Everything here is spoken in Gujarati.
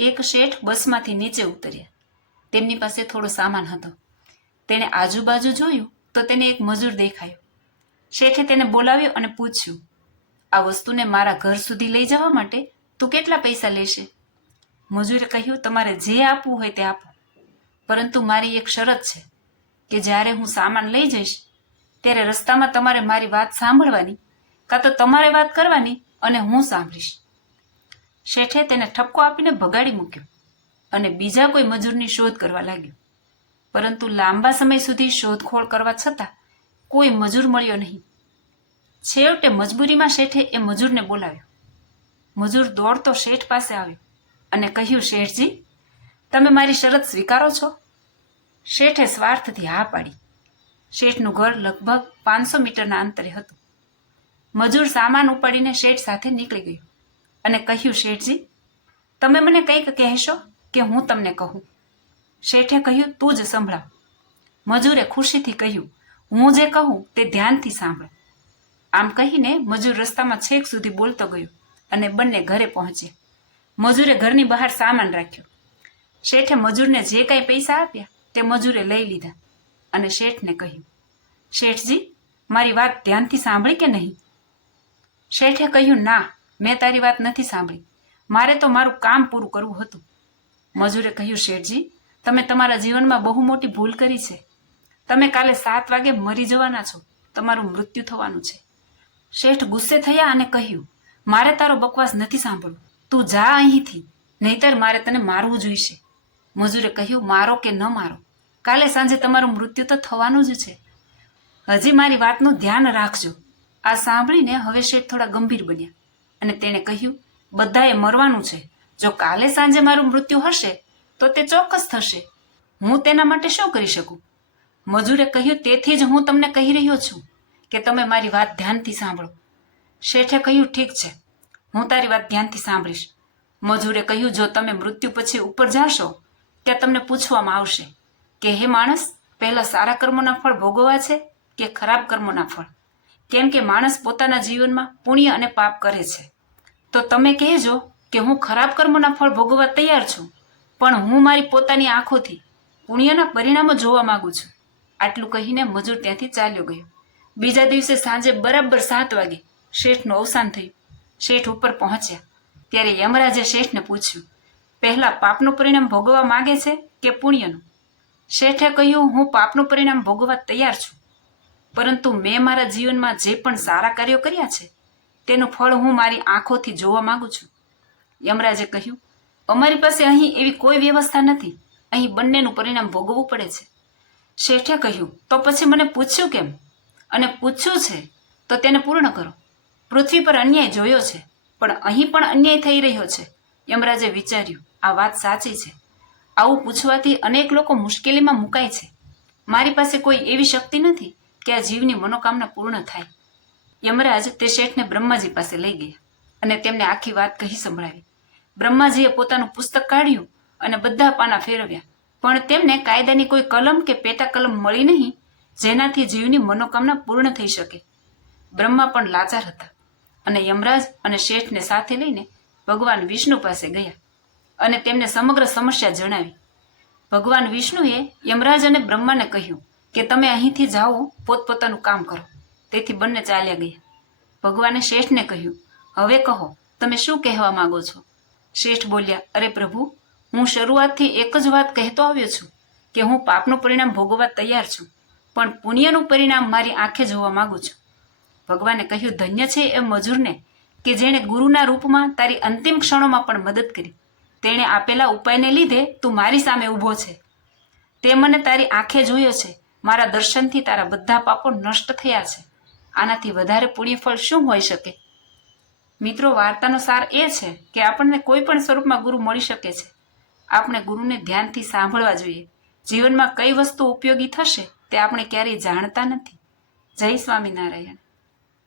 એક શેઠ બસમાંથી નીચે ઉતર્યા. તેમની પાસે થોડો સામાન હતો. તેણે આજુબાજુ જોયું તો તેને એક મજૂર દેખાયો. શેઠે તેને બોલાવ્યો અને પૂછ્યું, આ વસ્તુને મારા ઘર સુધી લઈ જવા માટે તું કેટલા પૈસા લેશે? મજૂરે કહ્યું, તમારે જે આપવું હોય તે આપો, પરંતુ મારી એક શરત છે કે જ્યારે હું સામાન લઈ જઈશ ત્યારે રસ્તામાં તમારે મારી વાત સાંભળવાની, કાં તો તમારે વાત કરવાની અને હું સાંભળીશ. શેઠે તેને ઠપકો આપીને ભગાડી મૂક્યો અને બીજા કોઈ મજૂરની શોધ કરવા લાગ્યો. પરંતુ લાંબા સમય સુધી શોધખોળ કરવા છતાં કોઈ મજૂર મળ્યો નહીં. છેવટે મજબૂરીમાં શેઠે એ મજૂરને બોલાવ્યો. મજૂર દોડતો શેઠ પાસે આવ્યો અને કહ્યું, શેઠજી, તમે મારી શરત સ્વીકારો છો? શેઠે સ્વાર્થથી હા પાડી. શેઠનું ઘર લગભગ 500 મીટરના અંતરે હતું. મજૂર સામાન ઉપાડીને શેઠ સાથે નીકળી ગયો અને કહ્યું, શેઠજી, તમે મને કંઈક કહેશો કે હું તમને કહું? શેઠે કહ્યું, તું જ સંભળાવ. મજૂરે ખુશીથી કહ્યું, હું જે કહું તે ધ્યાનથી સાંભળ. આમ કહીને મજૂર રસ્તામાં છેક સુધી બોલતો ગયો અને બંને ઘરે પહોંચ્યા. મજૂરે ઘરની બહાર સામાન રાખ્યો. શેઠે મજૂરને જે કાંઈ પૈસા આપ્યા તે મજૂરે લઈ લીધા અને શેઠને કહ્યું, શેઠજી, મારી વાત ધ્યાનથી સાંભળી કે નહીં? શેઠે કહ્યું, ના, મેં તારી વાત નથી સાંભળી. મારે તો મારું કામ પૂરું કરવું હતું. મજૂરે કહ્યું, શેઠજી, તમે તમારા જીવનમાં બહુ મોટી ભૂલ કરી છે. તમે કાલે 7 વાગે મરી જવાના છો. તમારું મૃત્યુ થવાનું છે. શેઠ ગુસ્સે થયા અને કહ્યું, મારે તારો બકવાસ નથી સાંભળવું. તું જા અહીંથી, નહીતર મારે તને મારવું જોઈશે. મજૂરે કહ્યું, મારો કે ન મારો, કાલે સાંજે તમારું મૃત્યુ તો થવાનું જ છે. હજી મારી વાતનું ધ્યાન રાખજો. આ સાંભળીને હવે શેઠ થોડા ગંભીર બન્યા અને તેણે કહ્યું, બધાએ મરવાનું છે. જો કાલે સાંજે મારું મૃત્યુ હશે તો તે ચોક્કસ થશે. હું તેના માટે શું કરી શકું? મજૂરે કહ્યું, તેથી જ હું તમને કહી રહ્યો છું કે તમે મારી વાત ધ્યાનથી સાંભળો. શેઠે કહ્યું, ઠીક છે, હું તારી વાત ધ્યાનથી સાંભળીશ. મજૂરે કહ્યું, જો તમે મૃત્યુ પછી ઉપર જાશો ત્યાં તમને પૂછવામાં આવશે કે હે માણસ, પહેલા સારા કર્મોના ફળ ભોગવવા છે કે ખરાબ કર્મોના ફળ? કેમ કે માણસ પોતાના જીવનમાં પુણ્ય અને પાપ કરે છે. તો તમે કહેજો કે હું ખરાબ કર્મોના ફળ ભોગવવા તૈયાર છું, પણ હું મારી પોતાની આંખોથી પુણ્યના પરિણામો જોવા માંગુ છું. આટલું કહીને મજૂર ત્યાંથી ચાલ્યો ગયો. બીજા દિવસે સાંજે બરાબર 7 વાગે શેઠનું અવસાન થયું. શેઠ ઉપર પહોંચ્યા ત્યારે યમરાજે શેઠને પૂછ્યું, પહેલા પાપનું પરિણામ ભોગવવા માંગે છે કે પુણ્યનું? શેઠે કહ્યું, હું પાપનું પરિણામ ભોગવવા તૈયાર છું, પરંતુ મેં મારા જીવનમાં જે પણ સારા કાર્યો કર્યા છે તેનું ફળ હું મારી આંખોથી જોવા માંગુ છું. યમરાજે કહ્યું, અમારી પાસે અહીં એવી કોઈ વ્યવસ્થા નથી. અહીં બંનેનું પરિણામ ભોગવવું પડે છે. શેઠે કહ્યું, તો પછી મને પૂછ્યું કેમ? અને પૂછ્યું છે તો તેને પૂર્ણ કરો. પૃથ્વી પર અન્યાય જોયો છે, પણ અહીં પણ અન્યાય થઈ રહ્યો છે. યમરાજે વિચાર્યું, આ વાત સાચી છે. આવું પૂછવાથી અનેક લોકો મુશ્કેલીમાં મુકાય છે. મારી પાસે કોઈ એવી શક્તિ નથી કે આ જીવની મનોકામના પૂર્ણ થાય. યમરાજ તે શેઠને બ્રહ્માજી પાસે લઈ ગયા અને તેમને આખી વાત કહી સંભળાવી. બ્રહ્માજીએ પોતાનું પુસ્તક કાઢ્યું અને બધા પાના ફેરવ્યા, પણ તેમને કાયદાની કોઈ કલમ કે પેટા કલમ મળી નહીં જેનાથી જીવની મનોકામના પૂર્ણ થઈ શકે. બ્રહ્મા પણ લાચાર હતા અને યમરાજ અને શેઠને સાથે લઈને ભગવાન વિષ્ણુ પાસે ગયા અને તેમને સમગ્ર સમસ્યા જણાવી. ભગવાન વિષ્ણુએ યમરાજ અને બ્રહ્માને કહ્યું કે તમે અહીંથી જાઓ, પોતપોતાનું કામ કરો. તેથી બંને ચાલ્યા ગયા. ભગવાને શેઠને કહ્યું, હવે કહો, તમે શું કહેવા માંગો છો? શેઠ બોલ્યા, અરે પ્રભુ, હું શરૂઆતથી એક જ વાત કહેતો આવ્યો છું કે હું પાપનું પરિણામ ભોગવવા તૈયાર છું, પણ પુણ્યનું પરિણામ મારી આંખે જોવા માંગુ છું. ભગવાને કહ્યું, ધન્ય છે એ મજૂરને કે જેણે ગુરુના રૂપમાં તારી અંતિમ ક્ષણોમાં પણ મદદ કરી. તેણે આપેલા ઉપાયને લીધે તું મારી સામે ઊભો છે. તે મને તારી આંખે જોયો છે. મારા દર્શનથી તારા બધા પાપો નષ્ટ થયા છે. આનાથી વધારે પુણ્યફળ શું હોઈ શકે? મિત્રો, વાર્તાનો સાર એ છે કે આપણને કોઈ પણ સ્વરૂપમાં ગુરુ મળી શકે છે. આપણે ગુરુને ધ્યાનથી સાંભળવા જોઈએ. જીવનમાં કઈ વસ્તુ ઉપયોગી થશે તે આપણે ક્યારેય જાણતા નથી. જય સ્વામિનારાયણ.